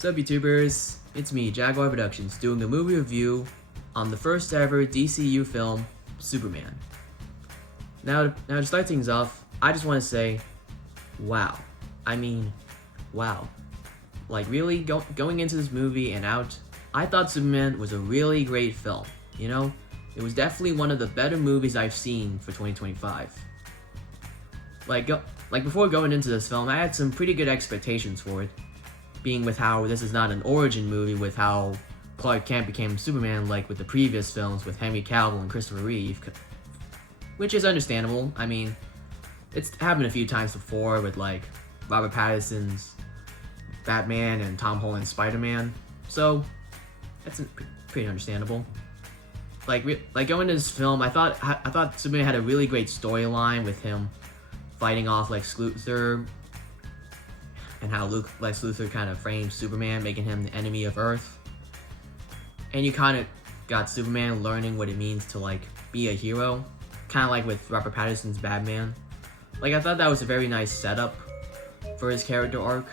What's up, YouTubers? It's me, Jaguar Productions, doing a movie review on the first ever DCU film, Superman. Now to start things off, I just want to say, wow. I mean, wow. Like, really, going into this movie and out, I thought Superman was a really great film, you know? It was definitely one of the better movies I've seen for 2025. Like before going into this film, I had some pretty good expectations for it, being with how this is not an origin movie with how Clark Kent became Superman like with the previous films with Henry Cavill and Christopher Reeve, which is understandable. I mean, it's happened a few times before with like Robert Pattinson's Batman and Tom Holland's Spider-Man, so that's pretty understandable. Like going into this film, I thought Superman had a really great storyline with him fighting off Lex Luthor, and how Lex Luthor kind of framed Superman, making him the enemy of Earth. And you kind of got Superman learning what it means to like be a hero, kind of like with Robert Pattinson's Batman. Like, I thought that was a very nice setup for his character arc.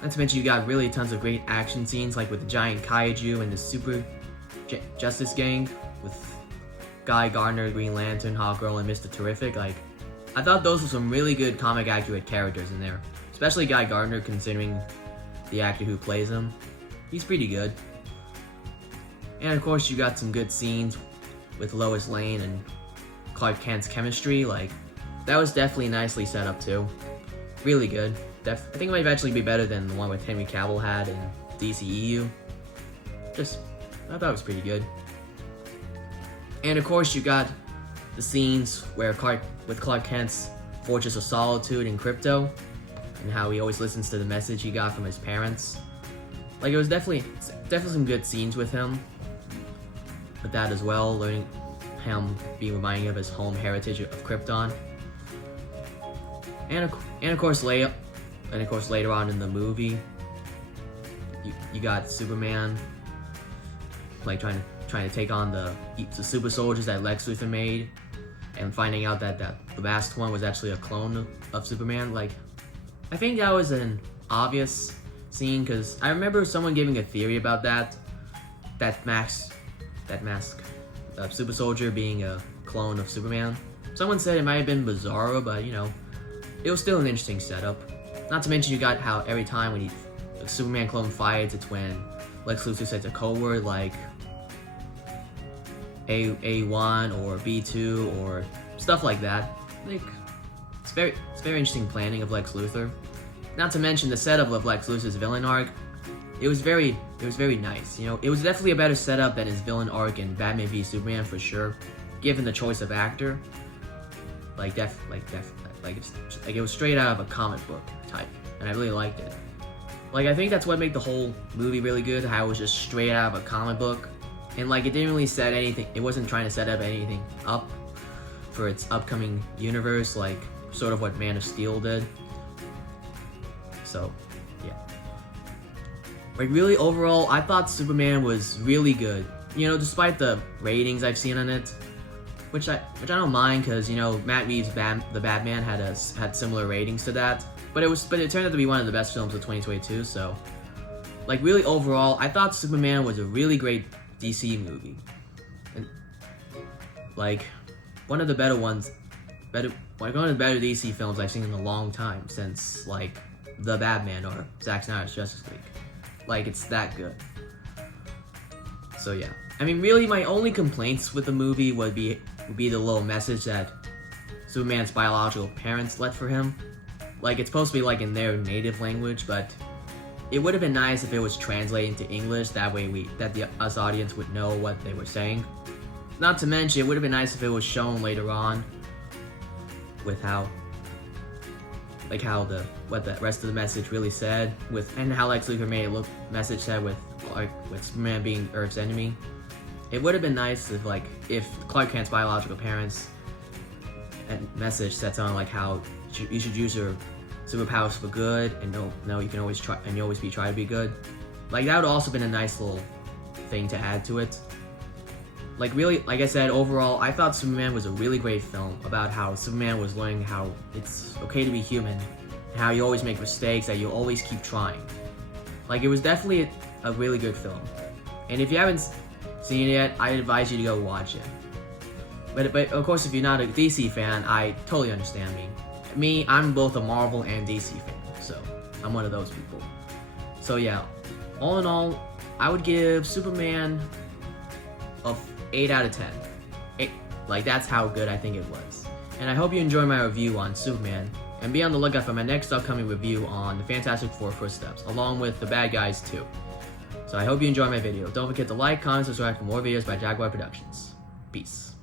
Not to mention you got really tons of great action scenes, like with the giant kaiju and the Super Justice Gang with Guy Gardner, Green Lantern, Hawkgirl, and Mr. Terrific. Like, I thought those were some really good comic accurate characters in there. Especially Guy Gardner, considering the actor who plays him. He's pretty good. And of course you got some good scenes with Lois Lane and Clark Kent's chemistry. Like, that was definitely nicely set up too. Really good. I think it might eventually be better than the one with Henry Cavill had in DCEU. I thought it was pretty good. And of course you got the scenes where Clark Kent's Fortress of Solitude in Crypto, and how he always listens to the message he got from his parents. Like, it was definitely some good scenes with him. With that as well, learning him being reminding of his home heritage of Krypton. And of course later on in the movie, you got Superman like trying to take on the super soldiers that Lex Luthor made, and finding out that the last one was actually a clone of Superman. Like, I think that was an obvious scene, because I remember someone giving a theory about that mask, super soldier being a clone of Superman. Someone said it might have been Bizarro, but you know, it was still an interesting setup. Not to mention you got how every time when the Superman clone fights, it's when Lex Luthor says a code word like A1 or B2 or stuff like that. Like, it's very interesting planning of Lex Luthor. Not to mention the setup of Lex Luthor's villain arc. It was very nice. You know, it was definitely a better setup than his villain arc in Batman v Superman for sure, given the choice of actor. It was straight out of a comic book type, and I really liked it. Like, I think that's what made the whole movie really good, how it was just straight out of a comic book, and like it didn't really set anything. It wasn't trying to set up anything up for its upcoming universe, like sort of what Man of Steel did. So, yeah. Like, really, overall, I thought Superman was really good. You know, despite the ratings I've seen on it, which I don't mind, because you know Matt Reeves' the Batman had similar ratings to that. But it turned out to be one of the best films of 2022. So, like, really, overall, I thought Superman was a really great DC movie, and like one of the better one of the better DC films I've seen in a long time, since like The Batman or Zack Snyder's Justice League. Like, it's that good. So yeah, I mean, really, my only complaints with the movie would be the little message that Superman's biological parents left for him. Like, it's supposed to be like in their native language, but it would have been nice if it was translated into English. That way us audience would know what they were saying. Not to mention, it would have been nice if it was shown later on with what the rest of the message really said, and how Lex Luthor made it look message said with Superman being Earth's enemy. It would have been nice if Clark Kent's biological parents and message said something like how you should use your superpowers for good, and no, you can always try, and you always try to be good. Like, that would also been a nice little thing to add to it. Like, really, like I said, overall, I thought Superman was a really great film about how Superman was learning how it's okay to be human, and how you always make mistakes, that you always keep trying. Like, it was definitely a really good film. And if you haven't seen it yet, I advise you to go watch it. But of course, if you're not a DC fan, I totally understand me. I'm both a Marvel and DC fan, so I'm one of those people. So yeah, all in all, I would give Superman a 8 out of 10. Like, that's how good I think it was. And I hope you enjoy my review on Superman, and be on the lookout for my next upcoming review on the Fantastic Four Footsteps, along with the bad guys too. So I hope you enjoy my video. Don't forget to like, comment, subscribe for more videos by Jaguar Productions. Peace.